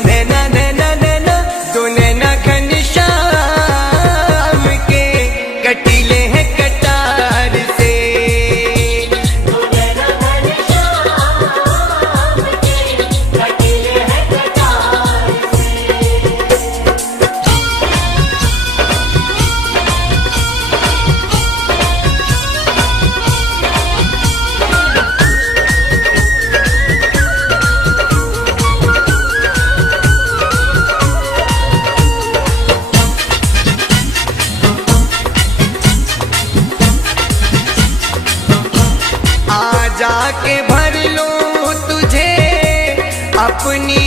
नैना नैना नैना दो नैना घनश्याम के कटीले हैं कटार से। दो नैना घनश्याम के कटीले हैं कटार से। जाके भर लूं तुझे अपनी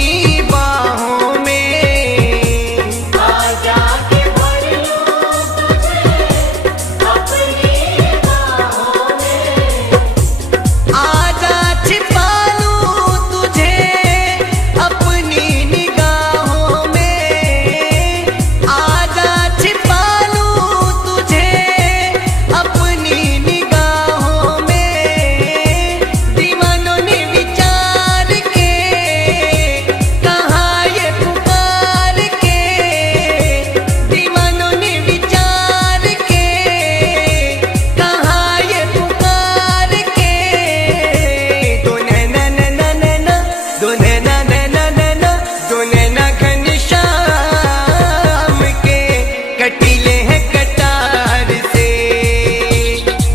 बाहों में, जाके भर लूं तुझे अपनी बाहों में। आजा छिपा लूं तुझे अपनी निगाहों में, आजा छिपा लूं तुझे अपनी निगाहों में। दीवानों ने विचार के कहा ये पुकार के, दीवानों ने विचार के कहा ये पुकार के। दो नैना नैना नैना दो नैना नैना नैना दो नैना घनश्याम के कटीले हैं कटार से।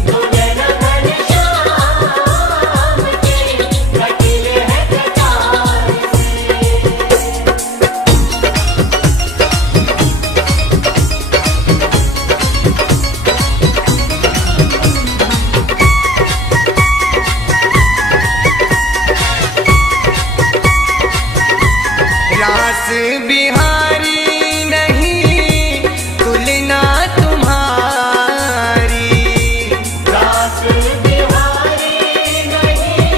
दो नैना घनश्याम के कटीले हैं कटार से। रास बिहारी नहीं तुलना तुम्हारी, रास बिहारी नहीं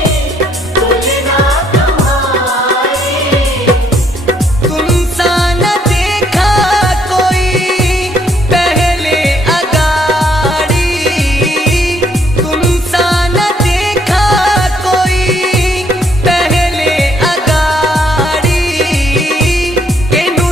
तुलना तुम्हारी। तुम सा न देखा कोई पहले अगाड़ी, तुम सा न देखा कोई पहले अगाड़ी। के नूर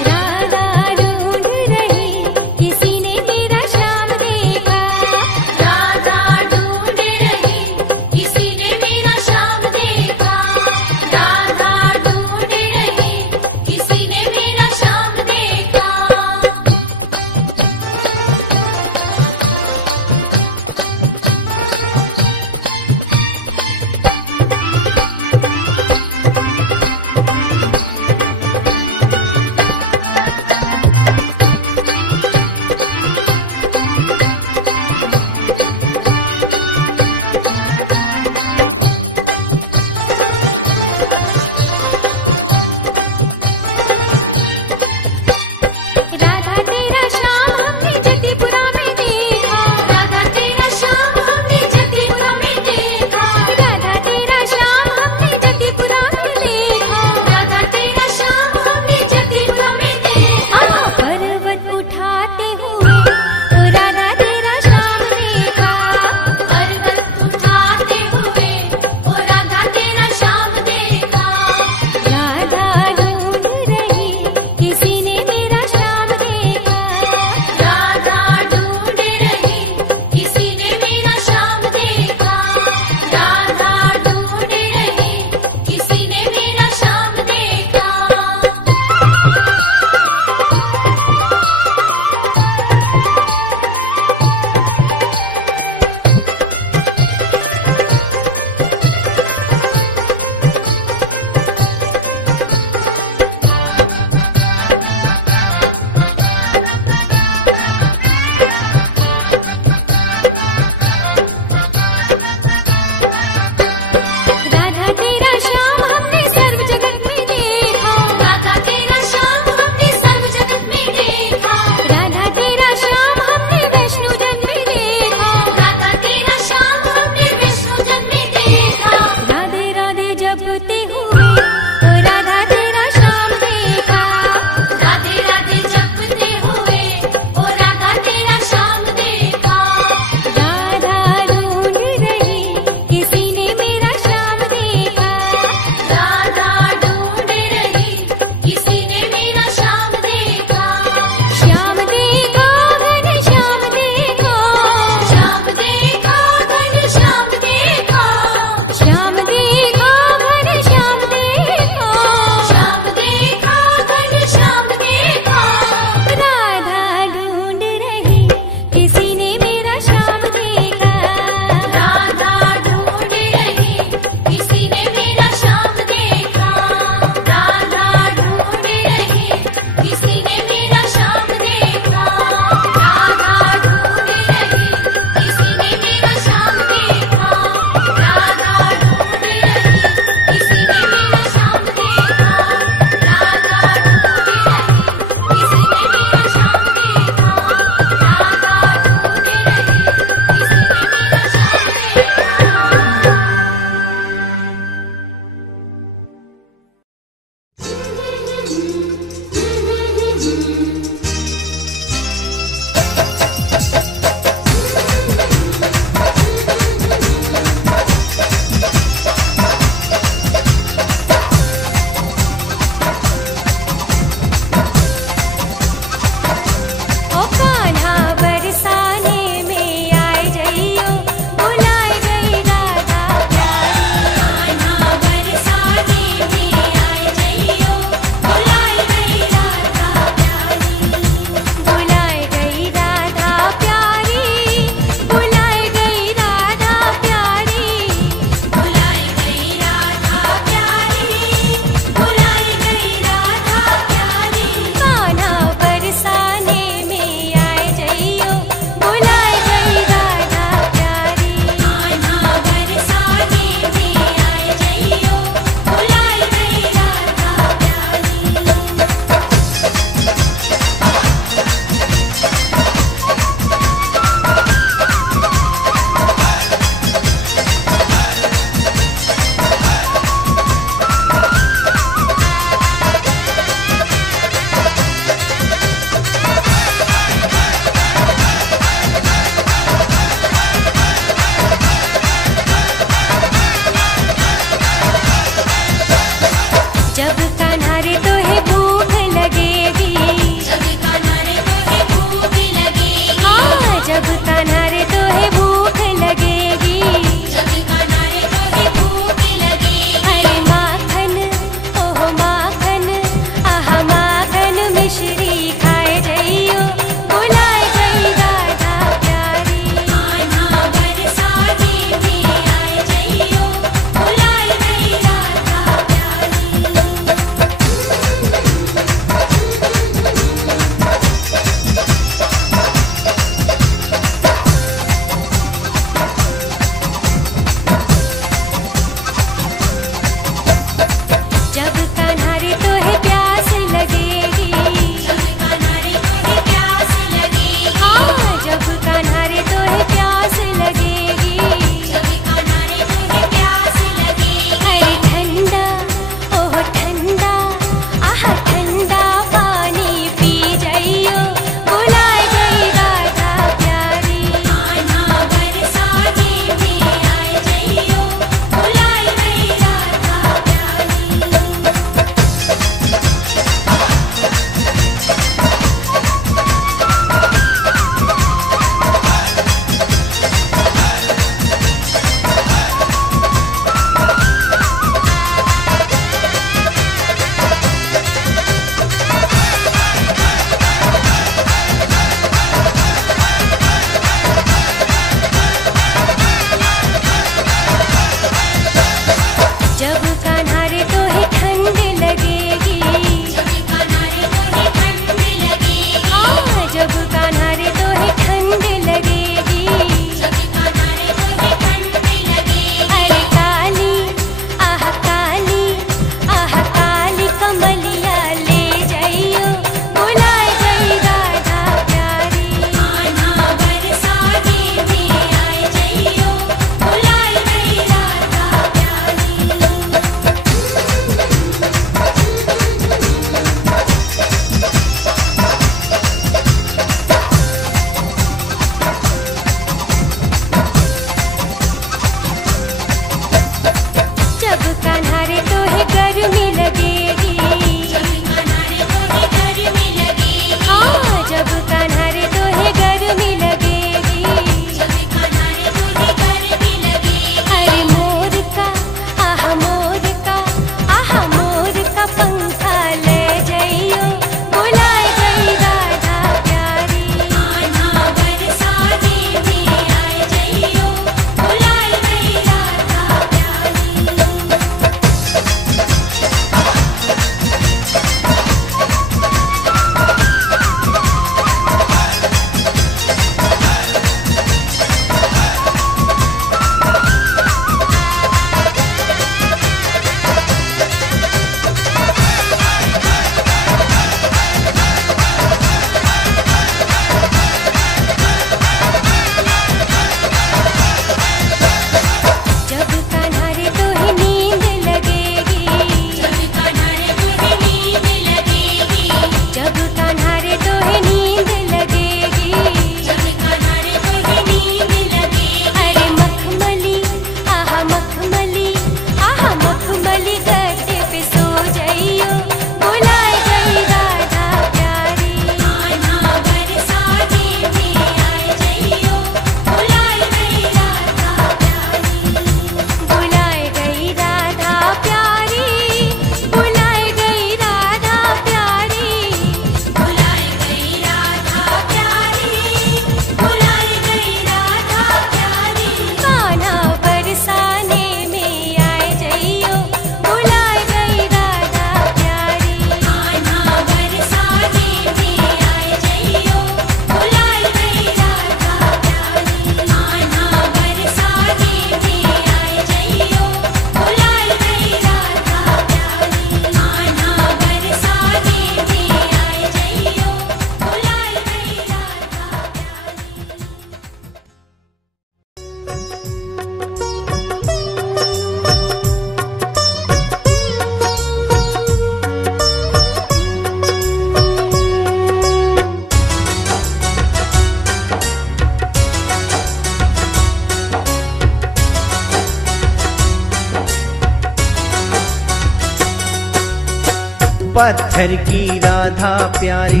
पत्थर की राधा प्यारी,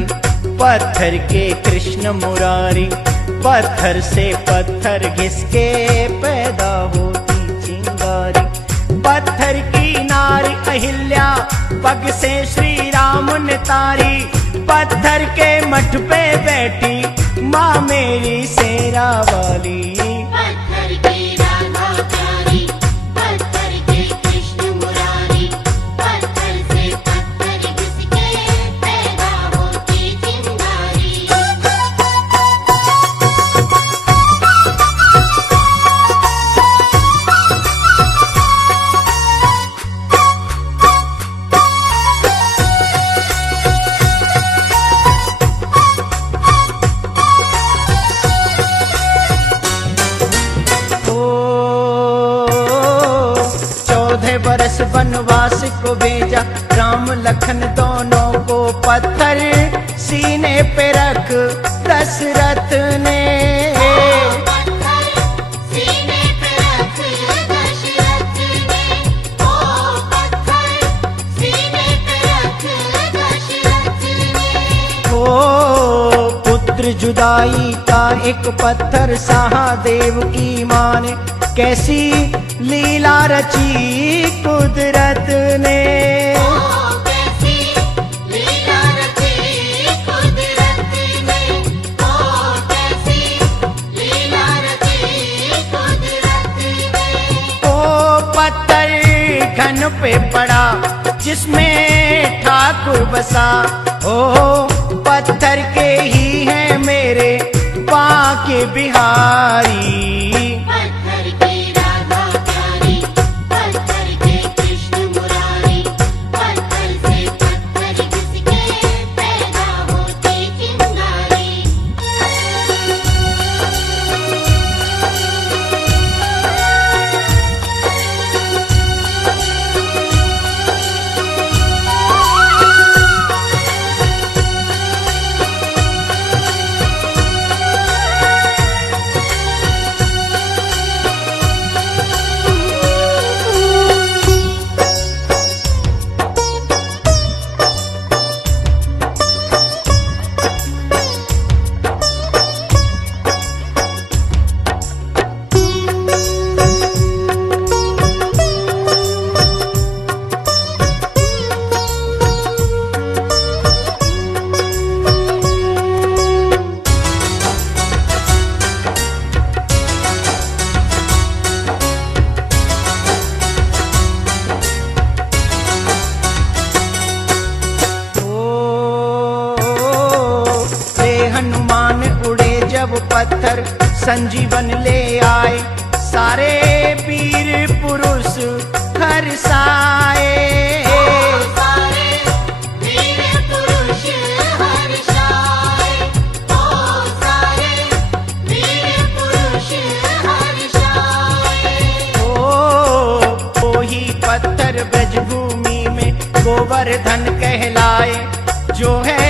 पत्थर के कृष्ण मुरारी, पत्थर से पत्थर घिसके पैदा होती चिंगारी। पत्थर की नारी अहिल्या पग से श्री राम ने तारी, पत्थर के मठ पे बैठी माँ मेरी शेरा वाली। पत्थर की राधा प्यारी, पत्थर के कृष्ण मुरारी, पत्थर से पत्थर घिसके पैदा होती चिंगारी। बरस वनवास को भेजा राम लखन दोनों को, पत्थर सीने पे रख दशरथ ने। पत्थर सीने पे रख दशरथ ने, ओ पत्थर सीने पे रख दशरथ ने। ओ पुत्र जुदाई का एक पत्थर सहादेव की मां ने, कैसी लीला रची कुदरत ने। कैसी लीला रची कुदरत ने, ओ कैसी लीला रची कुदरत ने। ओ पत्थर घन पे पड़ा जिसमें ठाकुर बसा, ओ पत्थर के ही है मेरे बांके बिहारी। पत्थर संजीवन ले आए, सारे वीर पुरुष हर्षाए। सारे वीर पुरुष हर्षाए, ओ सारे वीर पुरुष हर्षाए। ओ ही पत्थर ब्रजभूमि में गोवर्धन कहलाए, जो है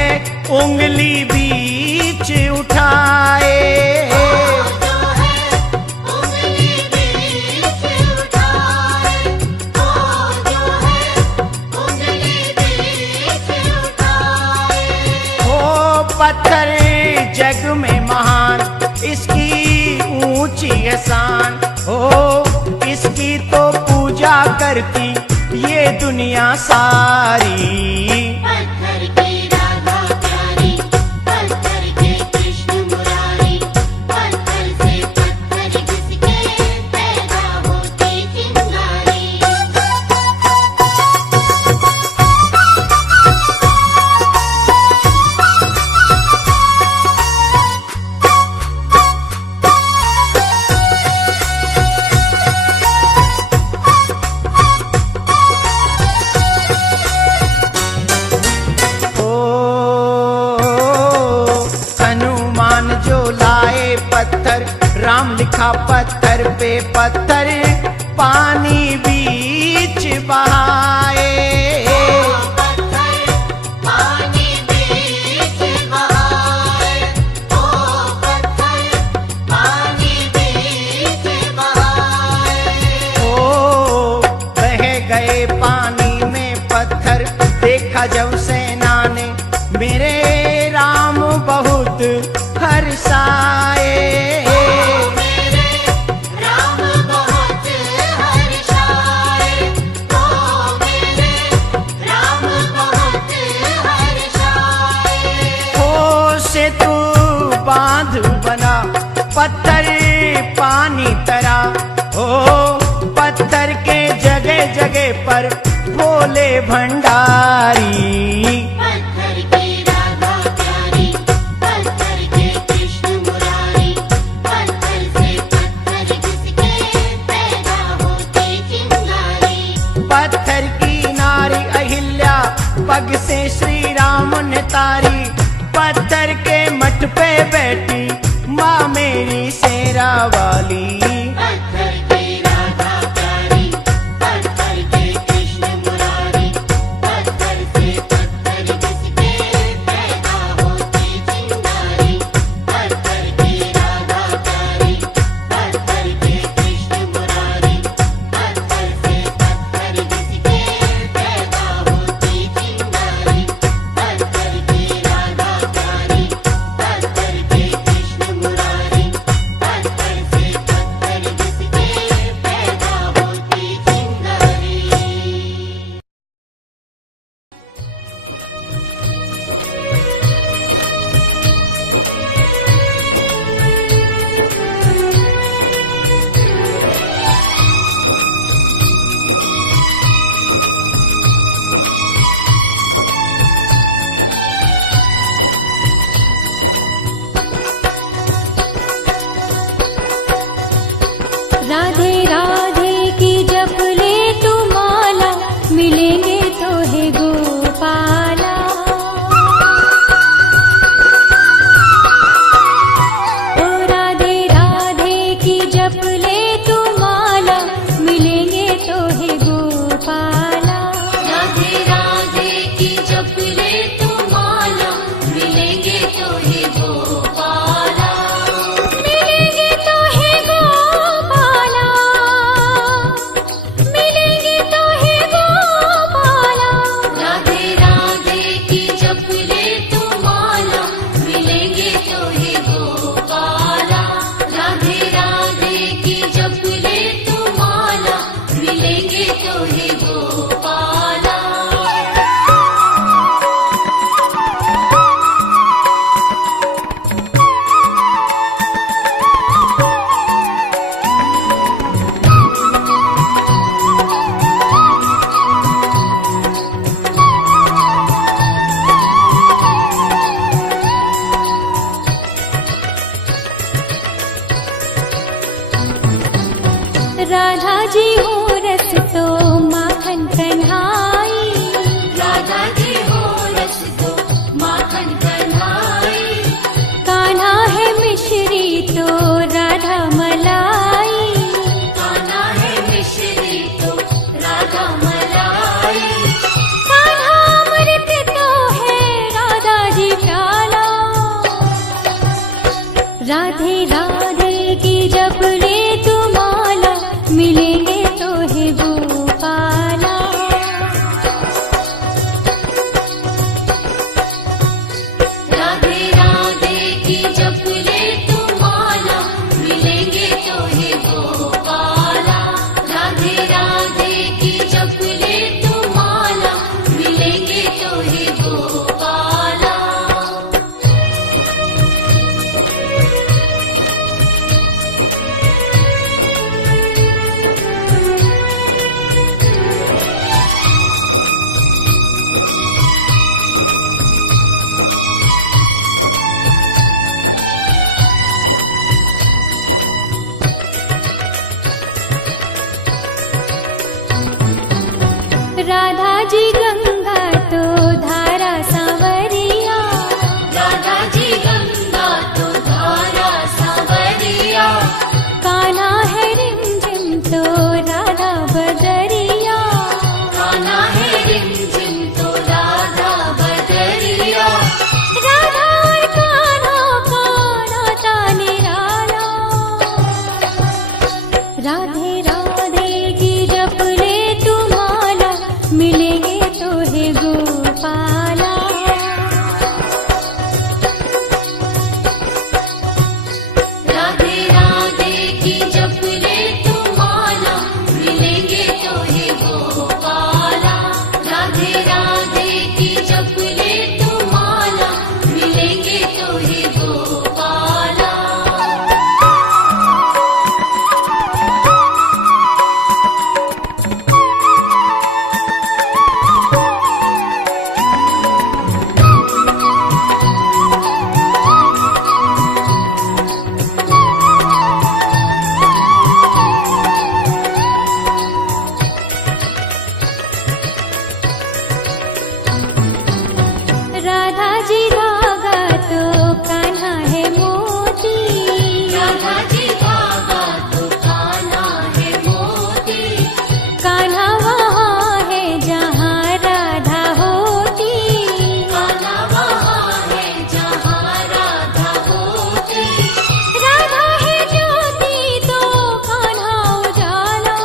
उंगली बीच उठाए। पत्थर जग में महान, इसकी ऊंची शान, हो इसकी तो पूजा करती ये दुनिया सारी। पत्थर की राधा प्यारी, पत्थर के कृष्ण मुरारी, पत्थर से पत्थर घिसके पैदा होती चिंगारी। पत्थर राम लिखा पत्थर पे, पत्थर पानी बीच बहाए। पत्थर पानी बीच बहाए, ओ पत्थर पानी बीच बहाए। ओ बह गए पानी में पत्थर, देखा जब पत्थर पानी तरा हो, पत्थर के जगह जगह पर भोले भंडारी। पत्थर की राधा प्यारी, पत्थर के कृष्ण मुरारी, पत्थर से पत्थर घिसके पैदा होती चिंगारी। पत्थर की नारी अहिल्या पग से श्री राम ने तारी, पत्थर के मठ पे बैठी माँ मेरी शेरा वाली। पत्थर की राधा प्यारी, पत्थर के कृष्ण मुरारी, पत्थर से पत्थर घिसके पैदा होती चिंगारी। पत्थर की राधा प्यारी, पत्थर के कृष्ण मुरारी, पत्थर से पत्थर घिसके पैदा होती चिंगारी। पत्थर की राधा प्यारी, पत्थर के कृष्ण मुरारी, पत्थर से पत्थर घिसके पैदा होती चिंगारी। राधे राधे की जप ले तू माला, मिलेंगे तो है गोपाला। ओ राधे राधे की जप ले तू माला, मिलेंगे तो है गोपाला। राधे राधे की जप ले तू माला, मिलेंगे तो है गोपाला। मिलेंगे तो है गोपाला, मिलेंगे तो है गोपाला। राधे राधे की जप ले तू माला, मिलेंगे तो है गोपाला। राधे राधे की जप ले तू माला, मिलेंगे तो है गोपाला। राधा जी हो रस तो माखन कन्हाई, राधा जी हो रस तो माखन कन्हाई। कान्हा है मिश्री तो राधा मलाई, कान्हा है मिश्री तो राधा मलाई। कान्हा अमृत तो है राधा जी प्याला। राधे राधे की जप ले तू माला, मिलेंगे तो है गोपाला। जी धागा तो कान्हा है मोती, राधा जी धागा तो कान्हा है मोती, कान्हा वहाँ है जहाँ राधा होती, कान्हा वहाँ है जहाँ राधा होती, राधा है ज्योति तो कान्हा उजाला।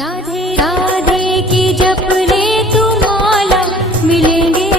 राधे राधे की जप ले तू माला, मिलेंगे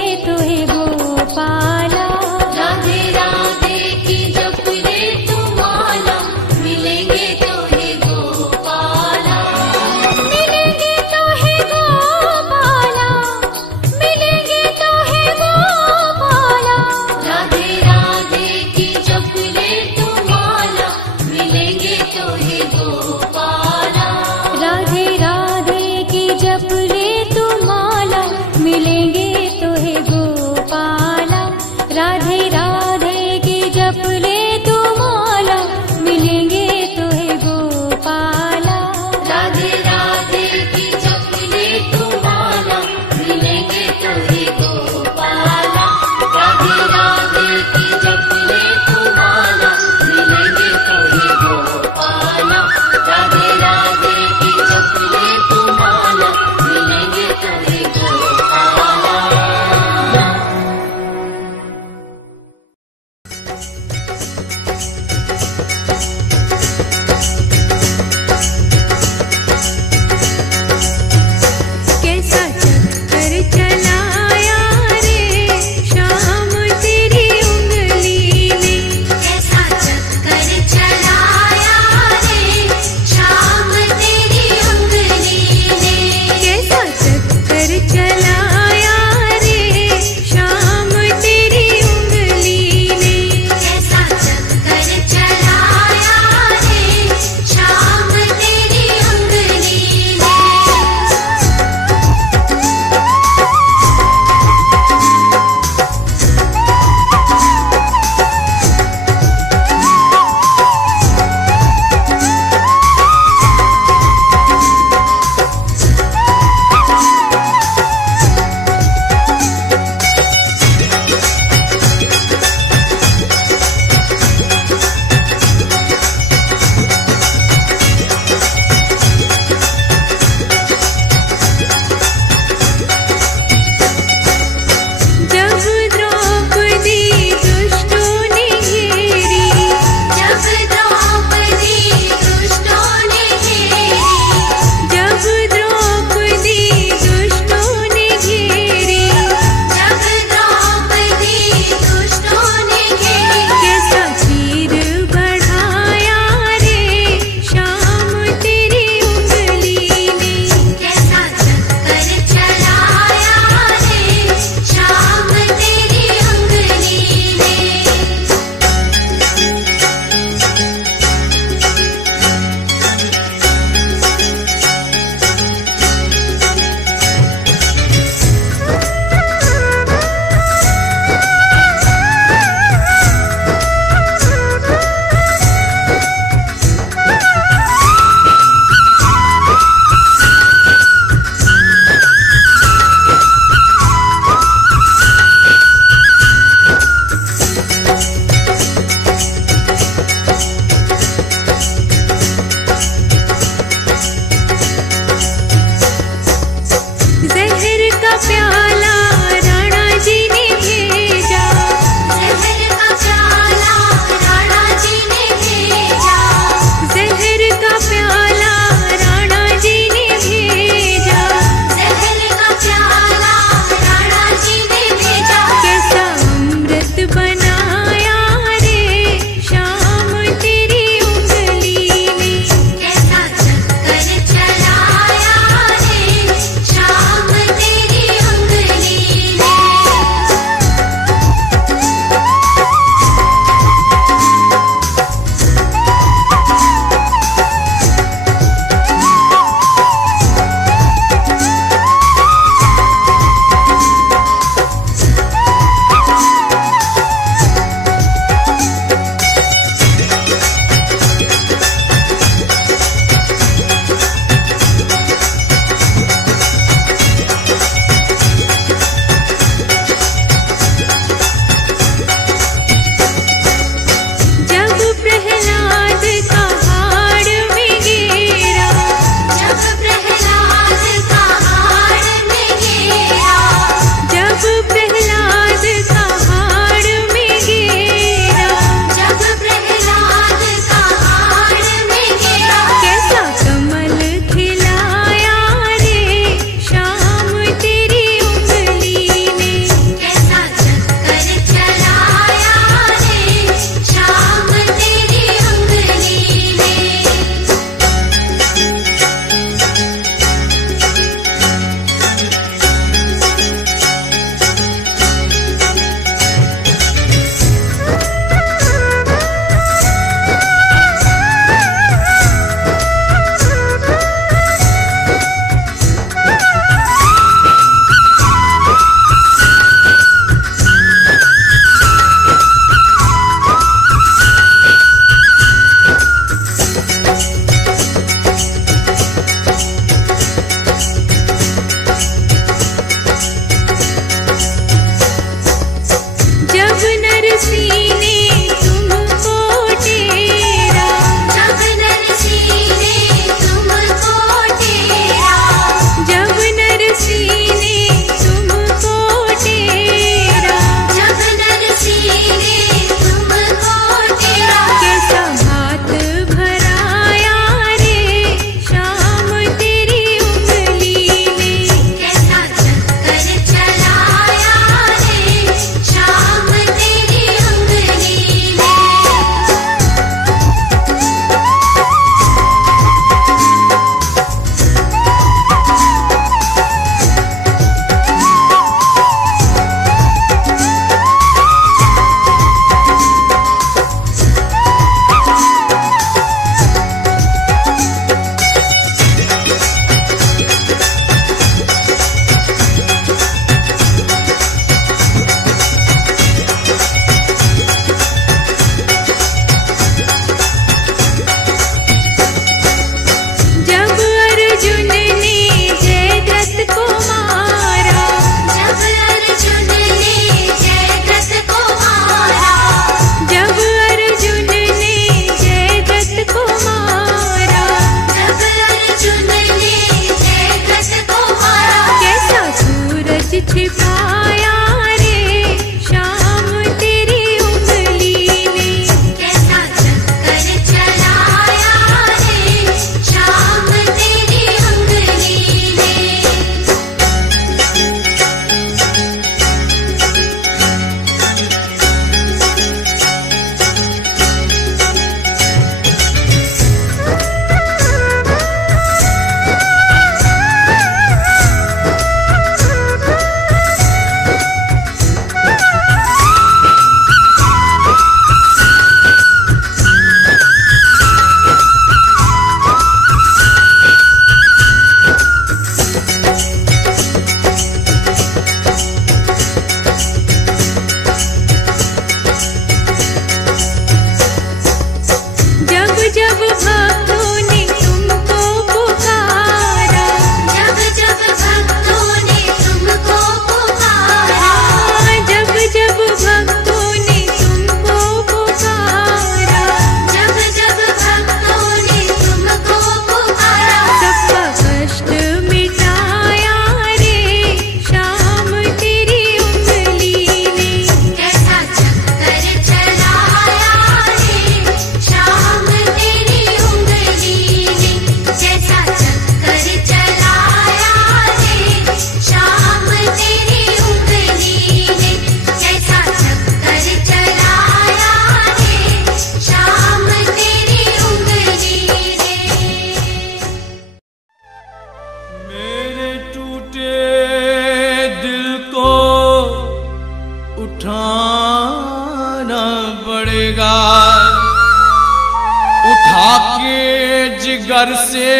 जिगर से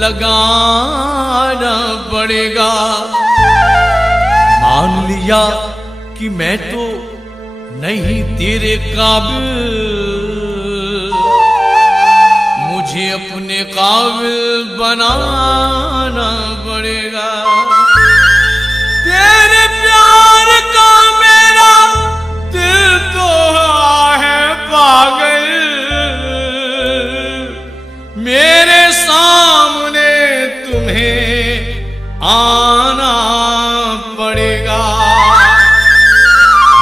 लगाना पड़ेगा। मान लिया कि मैं तो नहीं तेरे काबिल, मुझे अपने काबिल बनाना पड़ेगा। तेरे प्यार का मेरा दिल तो है पागल, मेरे सामने तुम्हें आना पड़ेगा।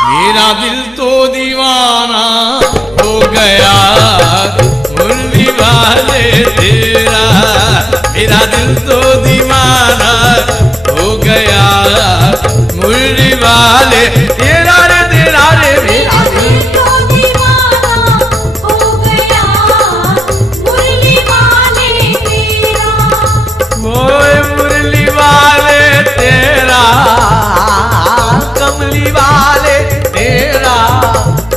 मेरा दिल तो दीवाना हो गया मुरली वाले तेरा, मेरा दिल तो दीवाना हो गया मुरली वाले तेरा रे तेरा रे। मेरा दिल तो दीवाना हो गया मुरली वाले तेरा, ओए मुरली वाले तेरा, कमली वाले तेरा,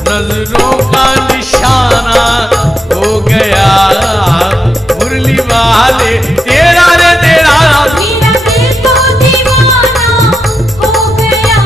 नजरों का निशाना हो गया मुरली वाले तेरा रे तेरा। मेरा दिल तो दीवाना हो गया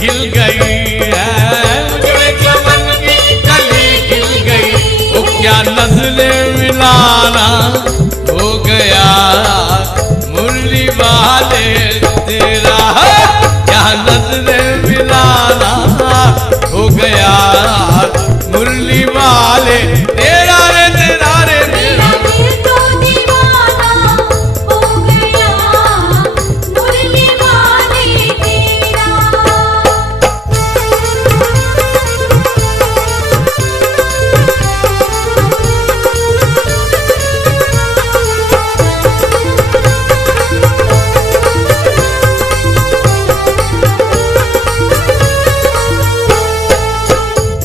खिल गई है, उजड़े चमन की कली खिल गई। वो क्या नस्ले मिलाना हो गया मुरली वाले तेरा, क्या नस्ले मिलाना हो गया मुरली वाले तेरा रे तेरा रे मेरा दिल तो दीवाना हो गया मुरली वाले तेरा।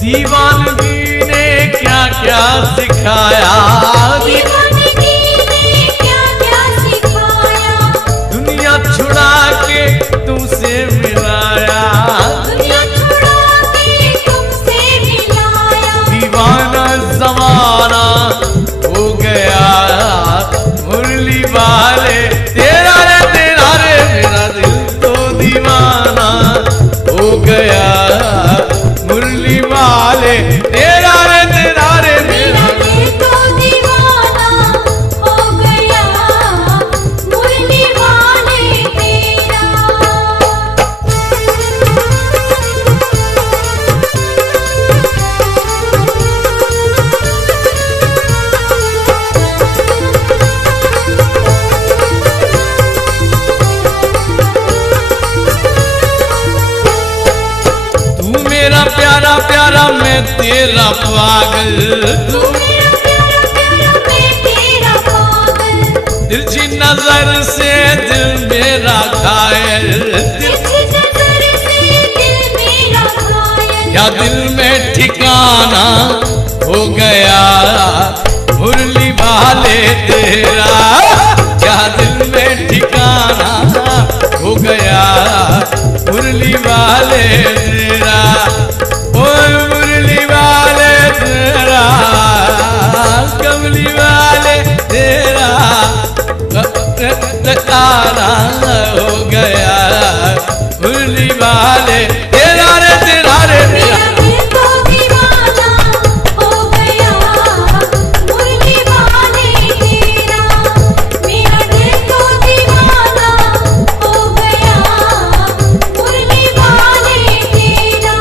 दीवानगी ने क्या क्या सिखाया, दीवानगी ने क्या क्या सिखाया, दुनिया छुड़ा के तुमसे मिलाया, दुनिया छुड़ा के तुमसे मिलाया। दीवाना जमाना हो गया मुरली वाले तेरा रे मेरा दिल तो दीवाना हो गया मुरली वाले तेरा रे मेरा दिल तो दीवाना हो गया मुरली वाले तेरा। तू मेरा प्यारा प्यारा मैं तेरा पागल, तू मेरा प्यारा प्यारा मैं तेरा पागल, तिरछी नजर से दिल मेरा घायल, तिरछी नजर से दिल मेरा घायल। या दिल में ठिकाना हो गया मुरली वाले तेरा, क्या दिल में ठिकाना हो गया मुरली वाले तेरा, ओ मुरली वाले तेरा, कमली वाले तेरा, ठिकाना हो गया मुरली वाले तेरा रे तेरा रे तेरा। मेरा दिल तो दीवाना हो गया मुरली वाले तेरा, मेरा दिल तो दीवाना हो गया मुरली वाले तेरा।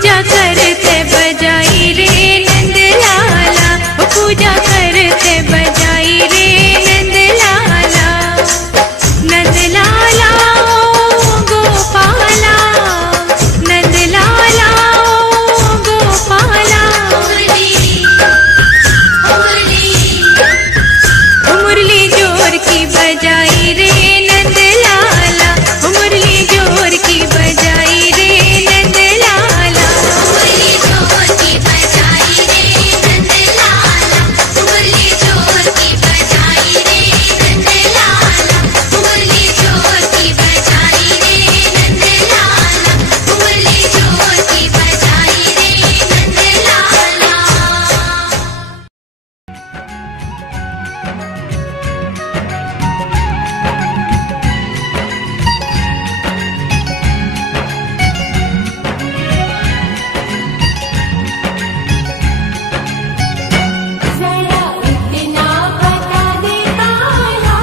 पूजा करते बजाई रे नंद लाला, पूजा करते बजाई रे नंद लाला। नंद लाला गोपाला, नंद लाला गोपाला। मुरली जोर की बजाई रे नंद लाला, मुरली जोर की बजाई रे नंद लाला। मुरली जोर की बजाई रे नंद लाला, मुरली जोर की बजाई रे नंद लाला, मुरली जोर की बजाई रे नंद लाला, मुरली जोर की बजाई रे नंद लाला। जरा इतना बता दे काला,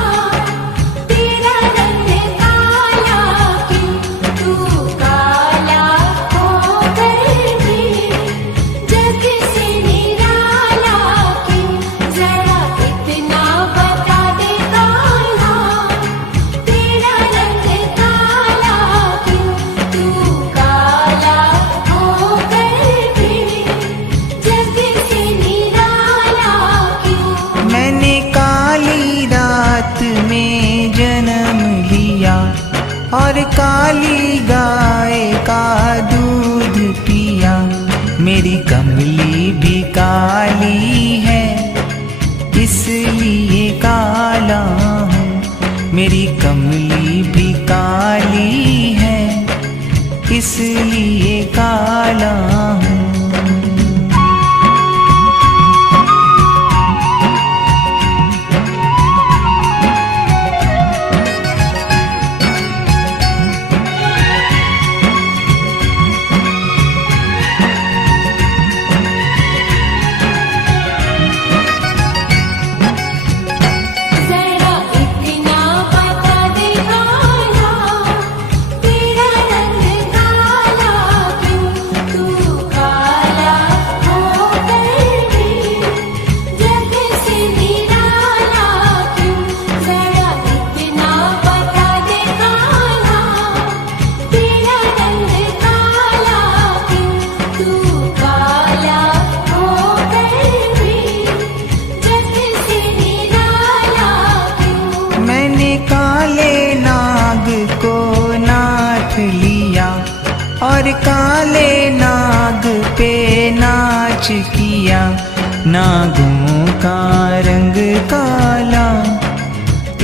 तेरा रंग काला क्यों, तू काला होकर भी जग से निराला क्यों। जरा इतना बता दे काला, तेरा रंग काला क्यों, तू काला होकर भी जग से निराला क्यों। मैंने काली रात में जन्म लिया और काली गाय का दूध पिया। मेरी कमली भी काली है इसलिए काला हूँ। मेरी कमली भी काली है इसलिए काला हूँ। जरा इतना बता दे काला, तेरा रंग काला क्यों, तू काला होकर भी जग से निराला क्यों। जरा इतना बता दे काला, तेरा रंग काला क्यों, तू काला होकर भी जग से निराला क्यों। मैंने काले नाग को नाथ लिया और काले नाग पे नाच किया। नागों का रंग काला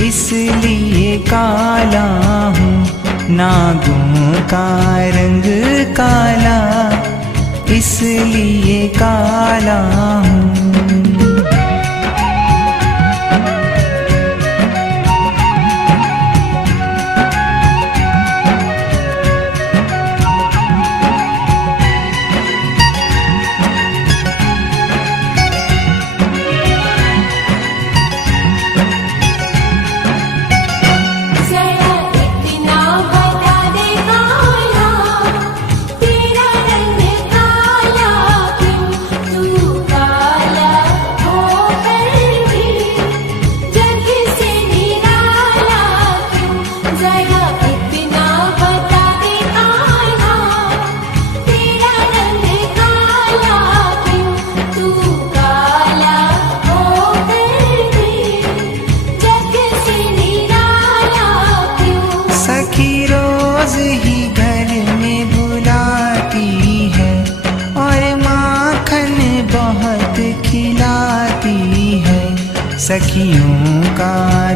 इसलिए काला हूँ। नागों का रंग काला इसलिए काला हूँ। जरा इतना बता दे काला, तेरा रंग काला क्यों, तू काला होकर भी जग से निराला क्यों। जरा इतना बता दे काला, तेरा रंग काला क्यों, तू काला होकर भी जग से निराला क्यों। सखी रोज ही घर में बुलाती है और माखन बहुत खिलाती है। सखियों का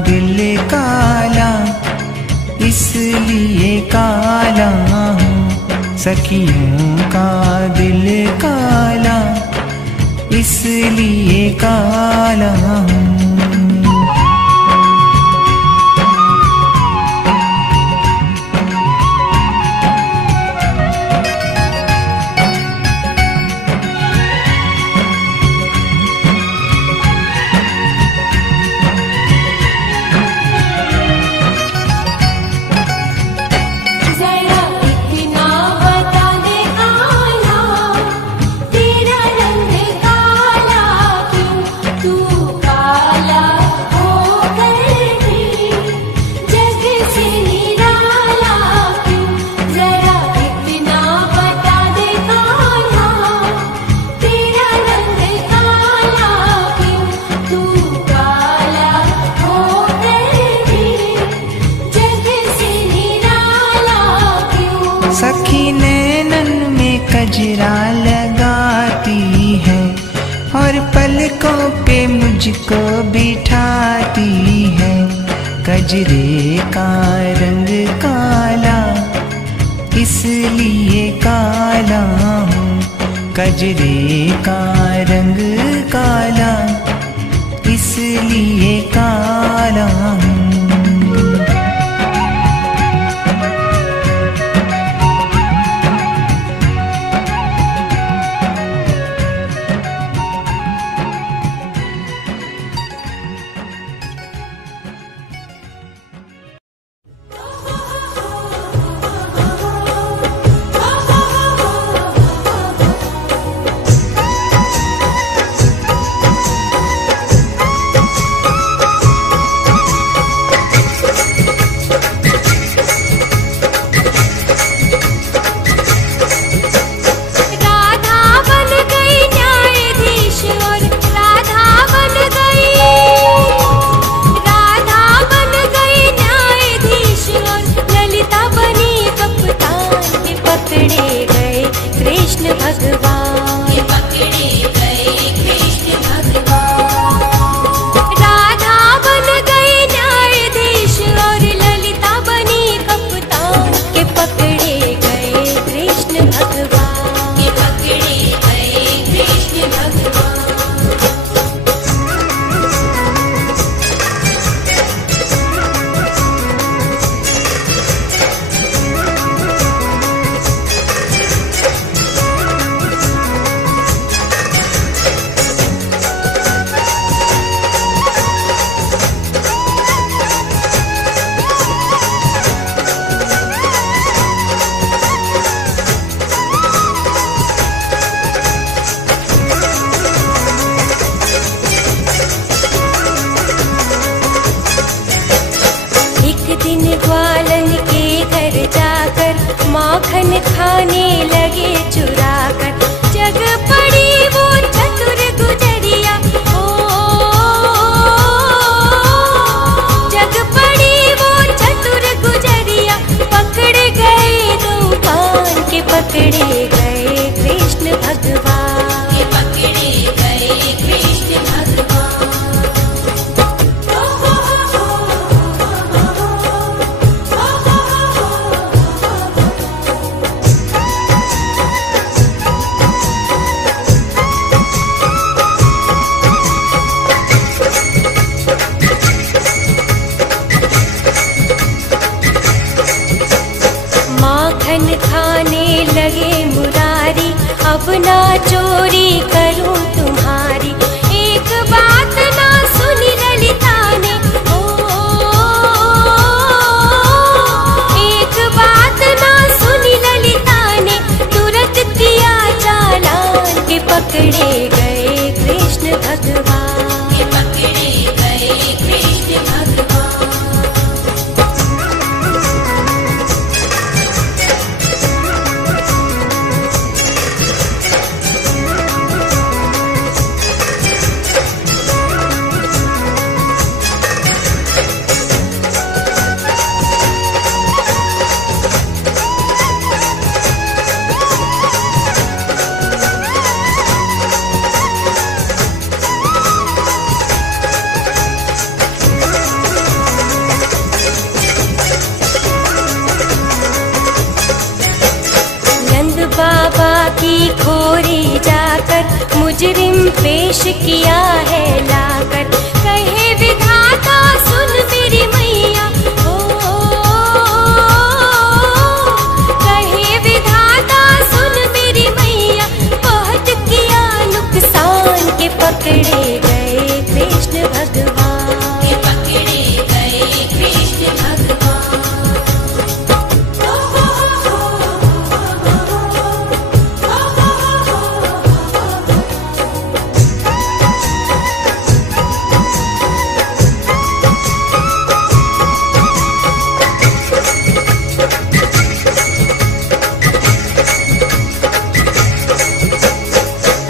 दिल काला इसलिए काला हूँ। सखियों का दिल काला इसलिए काला हूँ। जरा इतना बता दे काला, गजरा लगाती है और पलकों पे मुझको बिठाती है। गजरे का रंग काला इसलिए काला हूँ, गजरे का रंग काला इसलिए काला हूँ। माखन खाने लगे चुरा कर, जग पड़ी वो चतुर गुजरिया, ओ जग पड़ी वो चतुर गुजरिया, पकड़ गए दो कान के पकड़े गए कृष्ण भगवान, के पकड़े गए कृष्ण भगवान। खाने लगे मुरारी, अब ना चोरी करूं तुम्हारी, एक बात ना सुनी ललिता ने, ओ एक बात ना सुनी ललिता ने, तुरंत किया चालान के पकड़े गए कृष्ण भगवान, के पकड़े गए कृष्ण भगवान। बाबा की खोरी जाकर मुजरिम पेश किया है लाकर, कहे विधाता सुन मेरी मैया, ओ कहे विधाता सुन मेरी मैया, बहुत किया नुकसान के पकड़े गए कृष्ण भगवान, के पकड़े गए कृष्ण भगवान।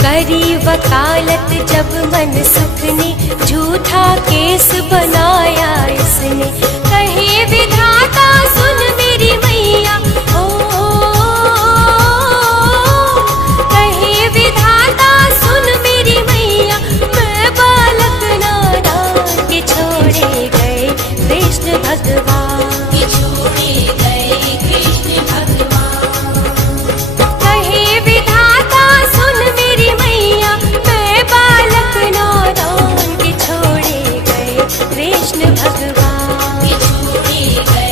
करी वकालत जब मन सुख ने, झूठा केस बनाया इसने, कहे विधाता सुन मेरी मैया, ओ कृष्ण भगवान ये छोड़े गए